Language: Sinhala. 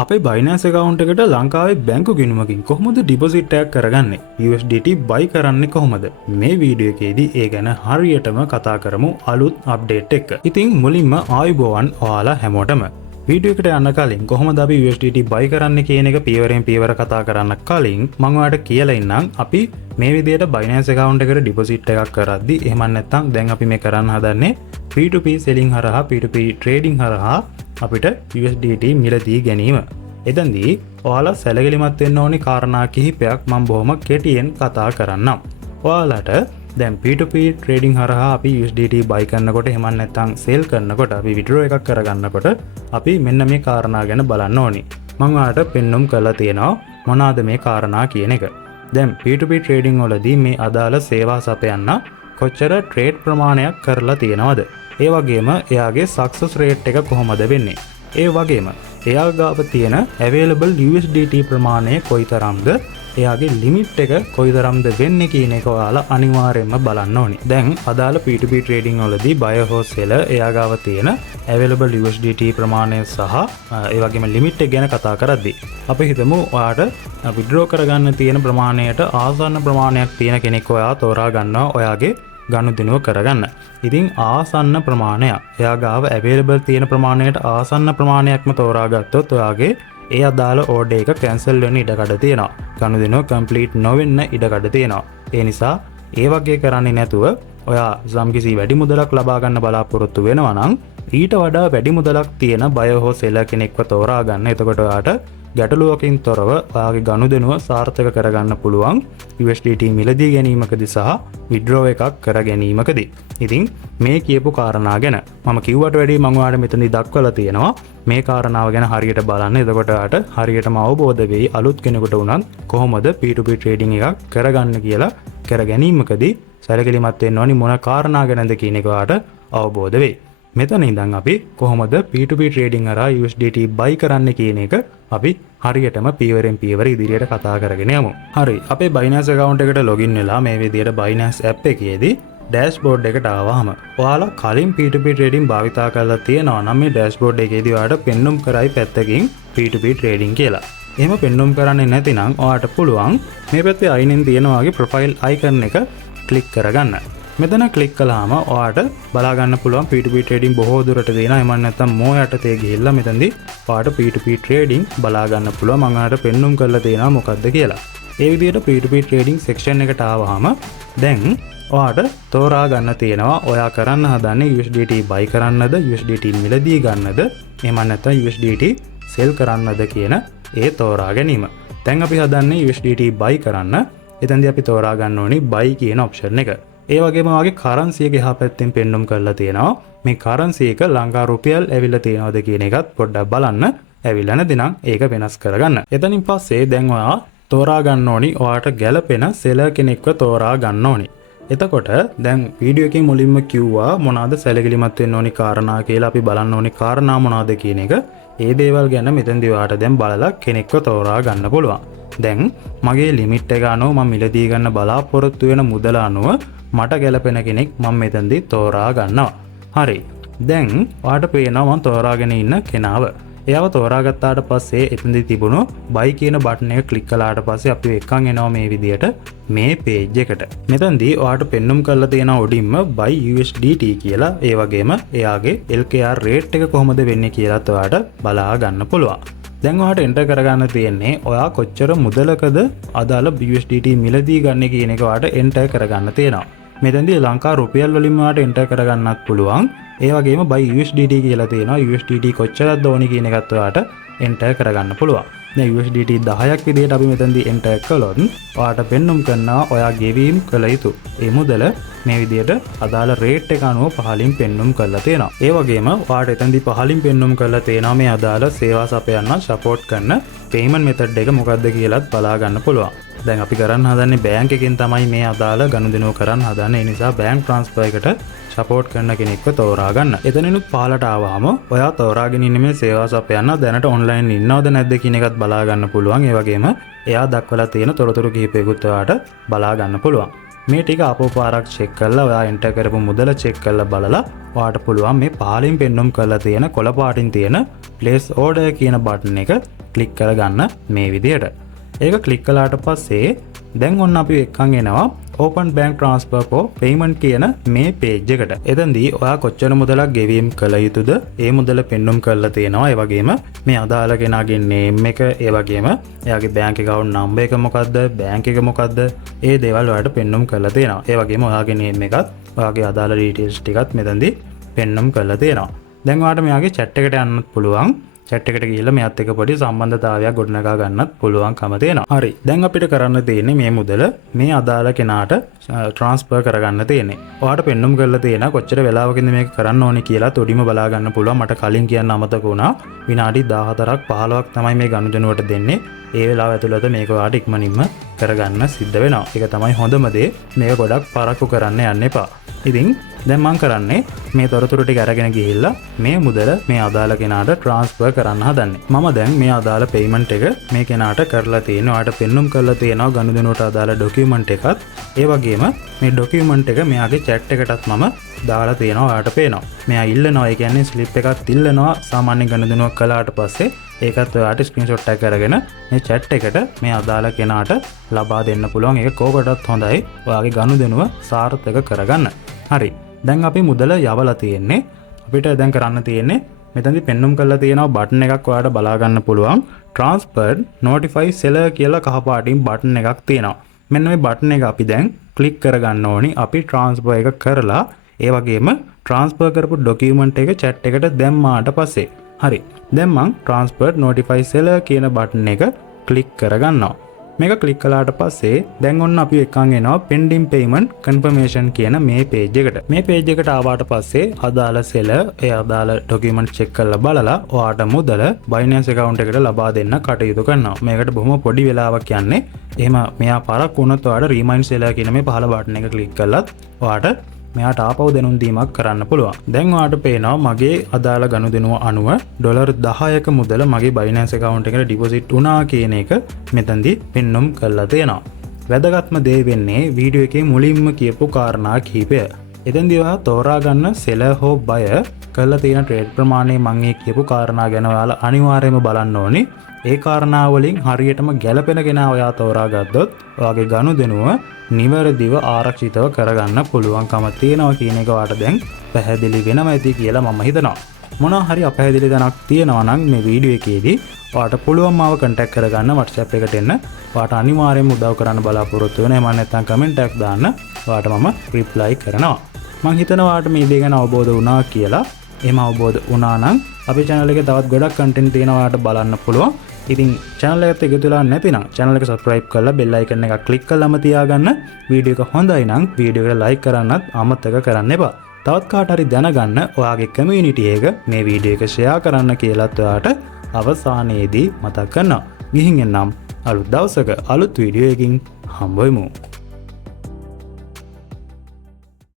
අපේ බයිනන්ස් account එකට ලංකාවේ බැංකු ගිණුමකින් කොහොමද ඩිපොසිට් එකක් කරගන්නේ? USDT buy කරන්නේ කොහොමද? මේ වීඩියෝ එකේදී ඒ ගැන හරියටම කතා කරමු අලුත් අප්ඩේට් එක. ඉතින් මුලින්ම ආයුබෝවන් ඔයාලා හැමෝටම. වීඩියෝ එකට යන්න කලින් කොහොමද අපි USDT buy කරන්නේ කියන එක පියවරෙන් පියවර කතා කරන්න කලින් මම ඔයාලට කියලා ඉන්නම් අපි මේ විදිහට බයිනන්ස් account එකට ඩිපොසිට් එකක් කරද්දී එහෙම නැත්නම් දැන් අපි මේ කරන්න හදන්නේ P2P selling හරහා P2P trading හරහා අපිට USDT මිලදී ගැනීම. එතෙන්දී ඔයාලා සැලකිලිමත් වෙන්න ඕනි කාරණා කිහිපයක් මම බොහොම කෙටියෙන් කතා කරන්නම්. ඔයාලට දැන් P2P trading හරහා අපි USDT buy කරනකොට එහෙම නැත්නම් sell කරනකොට අපි withdraw එකක් කරගන්නකොට අපි මෙන්න මේ කාරණා ගැන බලන්න ඕනි. මම ඔයාලට පෙන්눔 කරලා තියෙනවා මොනවාද මේ කාරණා කියන එක. දැන් P2P trading වලදී මේ අදාළ සේවා සපයන්න කොච්චර trade ප්‍රමාණයක් කරලා තියෙනවද? ඒ වගේම එයාගේ සක්සස් රේට් එක කොහොමද වෙන්නේ? ඒ වගේම එයා ගාව තියෙන available USDT ප්‍රමාණය කොයිතරම්ද? එයාගේ ලිමිට් එක කොයිතරම්ද වෙන්නේ කියන එක ඔයාලා අනිවාර්යයෙන්ම බලන්න ඕනි. දැන් අදාළ P2P trading වලදී buyer හෝ seller එයා ගාව තියෙන available USDT ප්‍රමාණය සහ ඒ වගේම ලිමිට් එක ගැන කතා කරද්දී අපි හිතමු ඔයාට withdraw කරගන්න තියෙන ප්‍රමාණයට ආසන්න ප්‍රමාණයක් තියෙන කෙනෙක් ඔයා තෝරා ගන්නවා ඔයාගේ ගනුදෙනුව කරගන්න. ඉතින් ආසන්න ප්‍රමාණයක් එයා ගාව available තියෙන ප්‍රමාණයට ආසන්න ප්‍රමාණයක්ම තෝරාගත්තොත් ඔයාගේ ඒ අදාළ order එක cancel වෙන්න ඉඩකඩ තියෙනවා. ගනුදෙනුව complete නොවෙන්න ඉඩකඩ තියෙනවා. ඒ නිසා ඒ වගේ කරන්නේ නැතුව ඔයා සම්කිසි වැඩි මුදලක් ලබා ගන්න බලාපොරොත්තු වෙනවා නම් ඊට වඩා වැඩි මුදලක් තියෙන buyer හෝ seller කෙනෙක්ව තෝරා ගන්න. එතකොට ඔයාට ගැටලුවකින් තොරව ඔයාගේ ගනුදෙනුව සාර්ථක කරගන්න පුළුවන් USDT මිලදී ගැනීමකදී සහ withdraw එකක් කර ගැනීමකදී. ඉතින් මේ කියපු කාරණා ගැන මම කිව්වට වැඩිය මම ඔයාලට මෙතනදී දක්වලා තියෙනවා මේ කාරණාව ගැන හරියට බලන්න. එතකොට ඔයාට හරියටම අවබෝධ වෙයි අලුත් කෙනෙකුට උනත් කොහොමද P2P trading එකක් කරගන්න කියලා කර ගැනීමකදී සැලකිලිමත් වෙන්න ඕනි මොන කාරණා ගැනද කියන එක ඔයාට අවබෝධ වෙයි. මෙතන ඉඳන් අපි කොහොමද P2P trading හරහා USDT buy කරන්න කියන එක අපි හරියටම පියවරෙන් පියවර ඉදිරියට කතා කරගෙන යමු. හරි. අපේ Binance account එකට login වෙලා මේ විදිහට Binance app එකේදී dashboard එකට ආවහම ඔයාලා කලින් P2P trading භාවිතා කරලා තියෙනවා නම් මේ dashboard එකේදී ඔයාලට පෙන්눔 කරයි පැත්තකින් P2P trading කියලා. එහෙම පෙන්눔 කරන්නේ නැතිනම් ඔයාලට පුළුවන් මේ පැත්තේ අයිනෙන් තියෙන ඔයාගේ profile icon එක click කරගන්න. මෙතන ක්ලික් කළාම ඔයාට බලා ගන්න පුළුවන් P2P trading බොහෝ දුරට දෙනවා. එහෙම නැත්නම් මෝ යටතේ ගිහිල්ලා මෙතනදී ඔයාට P2P trading බලා ගන්න පුළුවන්. මම ඔයාලට පෙන්눔 කරලා දෙනවා මොකද්ද කියලා. ඒ විදිහට P2P trading section එකට ආවහම දැන් ඔයාට තෝරා ගන්න තියෙනවා ඔයා කරන්න හදන්නේ USDT buy කරන්නද USDT මිලදී ගන්නද එහෙම නැත්නම් USDT sell කරන්නද කියන ඒ තෝරා ගැනීම. දැන් අපි හදන්නේ USDT buy කරන්න. එතෙන්දී අපි තෝරා ගන්න ඕනි buy කියන option එක. ඒ වගේම වගේ කරන්සි එක එහා පැත්තෙන් පෙන්눔 කරලා තියෙනවා. මේ කරන්සි එක ලංකා රුපියල් ඇවිල්ලා තියෙනවද කියන එකත් පොඩ්ඩක් බලන්න. ඇවිල්ලා නැතිනම් ඒක වෙනස් කරගන්න. එතනින් පස්සේ දැන් ඔයා තෝරා ගන්න ඕනි ඔයාට ගැළපෙන සෙලර් කෙනෙක්ව තෝරා ගන්න ඕනි. එතකොට දැන් වීඩියෝ එකේ මුලින්ම කිව්වා මොනවාද සැලකිලිමත් වෙන්න ඕනි කාරණා කියලා. අපි බලන්න ඕනි කාරණා මොනවාද කියන එක. ඒ දේවල් ගැන මෙතෙන්දී ඔයාට දැන් බලලා කෙනෙක්ව තෝරා ගන්න පුළුවන්. දැන් මගේ ලිමිට් එක අනුව මම මිලදී ගන්න බලාපොරොත්තු වෙන මුදල අනුව මට ගැලපෙන කෙනෙක් මම මෙතනදී තෝරා ගන්නවා. හරි. දැන් ඔයාට පේනවා මම තෝරාගෙන ඉන්න කෙනාව. එයාව තෝරාගත්තාට පස්සේ එතනදී තිබුණු buy කියන බටන් එක ක්ලික් කළාට පස්සේ අපි එක්කන් එනවා මේ විදියට මේ page එකට. මෙතනදී ඔයාට පෙන්눔 කරලා තියෙන උඩින්ම buy USDT කියලා ඒ වගේම එයාගේ LKR rate එක කොහොමද වෙන්නේ කියලාත් ඔයාට බලා ගන්න පුළුවන්. දැන් ඔයාට enter කරගන්න තියෙන්නේ ඔයා කොච්චර මුදලකද අදාළ USDT මිලදී ගන්න කියන එක ඔයාට enter කරගන්න තියෙනවා. මෙතෙන්දී ලංකා රුපියල් වලින් ඔයාට enter කරගන්නත් පුළුවන්. ඒ වගේම buy USDT කියලා තියෙනවා. USDT කොච්චරද ඕනි කියන එකත් ඔයාට enter කරගන්න පුළුවන්. දැන් USDT 10ක් විදිහට අපි මෙතෙන්දී enter කළොත් ඔයාට පෙන්눔 කරනවා ඔයා ගෙවීම් කළ යුතු ඒ මුදල මේ විදිහට අදාළ rate එක අනුව පහලින් පෙන්눔 කරලා තියෙනවා. ඒ වගේම ඔයාට එතෙන්දී පහලින් පෙන්눔 කරලා තියෙනවා මේ අදාළ සේවා සපයන්න support කරන payment method එක මොකක්ද කියලාත් බලා ගන්න පුළුවන්. දැන් අපි කරන්න හදන්නේ බැංක් එකෙන් තමයි මේ අදාළ ගනුදෙනුව කරන්න හදන්නේ. ඒ නිසා බැංක් ට්‍රාන්ස්ෆර් එකට සපෝට් කරන කෙනෙක්ව තෝරා ගන්න. එතනිනුත් පහලට ආවම ඔයා තෝරාගෙන ඉන්නේ මේ සේවා සපයන්න දැනට ඔන්ලයින් ඉන්නවද නැද්ද කියන එකත් බලා ගන්න පුළුවන්. ඒ වගේම එයා දක්වලා තියෙන තොරතුරු කිහිපයකුත් ඔයාට බලා ගන්න පුළුවන්. මේ ටික ආපහු පාරක් චෙක් කරලා ඔයා එන්ටර් කරපු මුදල චෙක් කරලා බලලා ඔයාට පුළුවන් මේ පහලින් පෙන්වුම් කරලා තියෙන කොළ පාටින් තියෙන place order කියන බටන් එක ක්ලික් කරගන්න මේ විදියට. ඒක ක්ලික් කළාට පස්සේ දැන් ඔන්න අපි එක්කන් එනවා Open Bank Transfer for Payment කියන මේ page එකට. එතෙන්දී ඔයා කොච්චර මුදලක් ගෙවීම් කළ යුතුද ඒ මුදල පෙන්වුම් කරලා තියෙනවා. ඒ වගේම මේ අදාළ කෙනාගේ name එක, ඒ වගේම එයාගේ bank account number එක මොකද්ද, bank එක මොකද්ද, ඒ දේවල් ඔයාලට පෙන්වුම් කරලා තියෙනවා. ඒ වගේම ඔයාගේ name එකත්, ඔයාගේ අදාළ details ටිකත් මෙතනදී පෙන්වුම් කරලා තියෙනවා. දැන් ඔයාලට මෙයාගේ chat එකට යන්නත් පුළුවන්. chat එකට ගිහිල්ලා මෙයාත් එක්ක පොඩි සම්බන්ධතාවයක් ගොඩනගා ගන්නත් පුළුවන්කම තියෙනවා. හරි. දැන් අපිට කරන්න තියෙන්නේ මේ මුදල මේ අදාළ කෙනාට ට්‍රාන්ස්ෆර් කරගන්න තියෙන්නේ. ඔයාලට පෙන්වුම් කරලා තියෙන කොච්චර වෙලාවකින්ද මේක කරන්න ඕනේ කියලා තොඩිම බලා ගන්න පුළුවන්. මට කලින් කියන්න අමතක වුණා. විනාඩි 14ක් 15ක් තමයි මේ ගනුදෙනුවට දෙන්නේ. ඒ වෙලාව ඇතුළත මේක ඔයාලට ඉක්මනින්ම කරගන්න සිද්ධ වෙනවා. ඒක තමයි හොඳම දේ. මේක ගොඩක් පරක්කු කරන්න යන්න එපා. ඉතින් දැන් මම කරන්නේ මේ තොරතුරු ටික අරගෙන ගිහිල්ලා මේ මුදල මේ අදාළ කෙනාට ට්‍රාන්ස්ෆර් කරන්න හදන්නේ. මම දැන් මේ අදාළ පේමන්ට් එක මේ කෙනාට කරලා තියෙනවා. ඔයාලට පෙන්වුම් කරලා තියෙනවා ගනුදෙනුවට අදාළ ඩොකියුමන්ට් එකත්. ඒ වගේම මේ ඩොකියුමන්ට් එක මෙයාගේ chat එකටත් මම දාලා තියෙනවා. ඔයාලට පේනවා. මෙයා ඉල්ලනවා, ඒ කියන්නේ ස්ලිප් එකක් ඉල්ලනවා සාමාන්‍ය ගනුදෙනුවක් කළාට පස්සේ ඒකත් ඔයාලට ස්ක්‍රීන්ෂොට් එකක් අරගෙන මේ chat එකට මේ අදාළ කෙනාට ලබා දෙන්න පුළුවන්. ඒක කෝකටත් හොඳයි ඔයාගේ ගනුදෙනුව සාර්ථක කරගන්න. හරි. දැන් අපි මුදල යවලා තියෙන්නේ. අපිට දැන් කරන්න තියෙන්නේ මෙතනදී පෙන්වුම් කරලා තියෙනවා බටන් එකක් ඔයාලට බලා ගන්න පුළුවන්. Transferred Notify Seller කියලා කහ පාටින් බටන් එකක් තියෙනවා. මෙන්න මේ බටන් එක අපි දැන් ක්ලික් කරගන්න ඕනි. අපි ට්‍රාන්ස්ෆර් එක කරලා ඒ වගේම ට්‍රාන්ස්ෆර් කරපු ඩොකියුමන්ට් එක chat එකට දැම්මාට පස්සේ හරි. දැන් මම Transferred Notify Seller කියන බටන් එක ක්ලික් කරගන්නවා. මේක ක්ලික් කළාට පස්සේ දැන් ඔන්න අපි එක්කන් එනවා pending payment confirmation කියන මේ page එකට. මේ page එකට ආවාට පස්සේ අදාළ seller ඒ අදාළ document check කරලා බලලා ඔයාට මුදල Binance account එකට ලබා දෙන්න කටයුතු කරනවා. මේකට බොහොම පොඩි වෙලාවක් යන්නේ. එහෙම මෙයා පාරක් වුණොත් ඔයාට remind seller කියන මේ පහළ බටන් එක ක්ලික් කළත් ඔයාට මෙයාට ආපහු දෙනුම් දීමක් කරන්න පුළුවන්. දැන් ඔයාට පේනවා මගේ අදාළ ගනුදෙනුව අනුව $10ක මුදල මගේ Binance account එකට deposit වුණා කියන එක මෙතනදී පෙන්වුම් කරලා තියෙනවා. වැදගත්ම දේ වෙන්නේ වීඩියෝ එකේ මුලින්ම කියපු කාරණා කිහිපය. එතෙන්දී ඔයා තෝරා ගන්න seller හෝ buyer කරලා තියෙන trade ප්‍රමාණය මම මේ කියපු කාරණා ගැන ඔයාලා අනිවාර්යයෙන්ම බලන්න ඕනේ. ඒ කාරණා වලින් හරියටම ගැළපෙන කෙනා ඔයා තෝරා ගත්තොත් ඔයාගේ ගනුදෙනුව නිවැරදිව ආරක්ෂිතව කරගන්න පුළුවන්කම තියෙනවා කියන එක ඔයාට දැන් පැහැදිලි වෙනවා ඇති කියලා මම හිතනවා. මොනවා හරි අපැහැදිලි තැනක් තියෙනවා නම් මේ වීඩියෝ එකේදී ඔයාට පුළුවන් මාව contact කරගන්න WhatsApp එකට එන්න. ඔයාට අනිවාර්යයෙන්ම උදව් කරන්න බලාපොරොත්තු වෙනවා. එහෙම නැත්නම් comment එකක් දාන්න. ඔයාට මම reply කරනවා. මම හිතනවා ඔයාට මේ දේ ගැන අවබෝධ වුණා කියලා. එහෙම අවබෝධ වුණා නම් අපේ channel එකේ තවත් ගොඩක් content තියෙනවා ඔයාට බලන්න පුළුවන්. ඉතින් channel එකට එකතු වෙලා නැතිනම් channel එක subscribe කරලා bell icon එක click කරලාම තියාගන්න. වීඩියෝ එක හොඳයි නම් වීඩියෝ එක like කරන්නත් අමතක කරන්න එපා. තවත් කාට හරි දැනගන්න ඔයාගේ community එක මේ වීඩියෝ එක share කරන්න කියලාත් ඔයාට අවසානයේදී මතක් කරනවා. ගිහින් එන්නම් අලුත් දවසක අලුත් වීඩියෝ එකකින් හම්බ වෙමු.